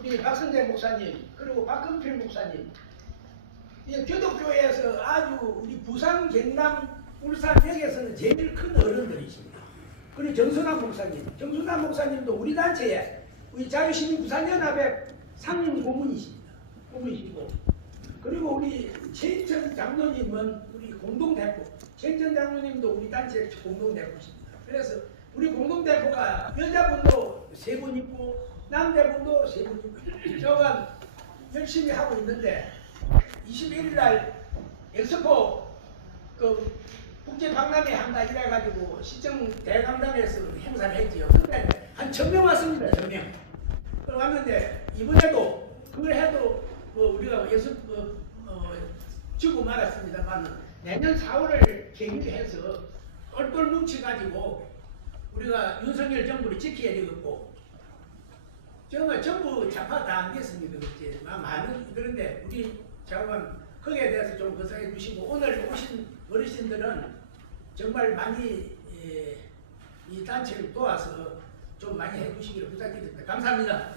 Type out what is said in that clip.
우리 박선재 목사님 그리고 박근필 목사님 이 교독교회에서 아주 우리 부산 경남 울산역에서는 제일 큰 어른들이십니다. 그리고 정순환 목사님, 정순환 목사님도 우리 단체에 우리 자유시민 부산연합의 상임 고문이십니다. 고문이시고 그리고 우리 최인천 장로님은 우리 공동대표, 최인천 장로님도 우리 단체 공동대표십니다. 그래서 우리 공동대표가 여자분도 세 분 있고 남자분도 세분 있고 저간 열심히 하고 있는데 21일 날 엑스포 그 국제 박람회 한다 이래 가지고 시청 대강당에서 행사를 했지요. 근데 한 천 명 왔습니다. 천 명. 그럼 왔는데 이번에도 그걸 해도 뭐 우리가 예수 어, 어, 주고 말았습니다만 내년 4월을 계기로 해서 똘똘 뭉쳐가지고 우리가 윤석열 정부를 지켜야 되겠고 정말 전부 좌파 다 안겠습니까? 그렇지. 마- 많은 그런데 우리 장관 거기에 대해서 좀 건상해 주시고 오늘 오신 어르신들은 정말 많이 예, 이 단체를 도와서 좀 많이 해주시기를 부탁드립니다. 감사합니다.